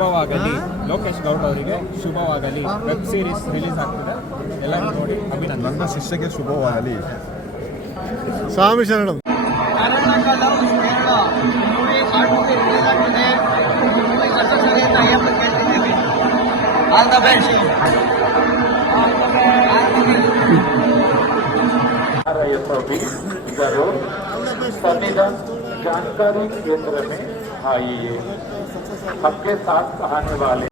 ಶುಭವಾಗಲಿ. ಲೋಕೇಶ್ ಗೌಡ ಅವರಿಗೆ ಶುಭವಾಗಲಿ. ವೆಬ್ ಸೀರೀಸ್ ರಿಲೀಸ್ ಆಗ್ತದೆ, ಎಲ್ಲ ನೋಡಿ ಅಭಿನಂದನೆ. ನನ್ನ ಶಿಷ್ಯಗೆ ಶುಭವಾಗಲಿ. ಸ್ವಾಮಿ ಶರಣಂ. जरूर संविधान जानकारी केंद्र में आइए. सबके साथ आने वाले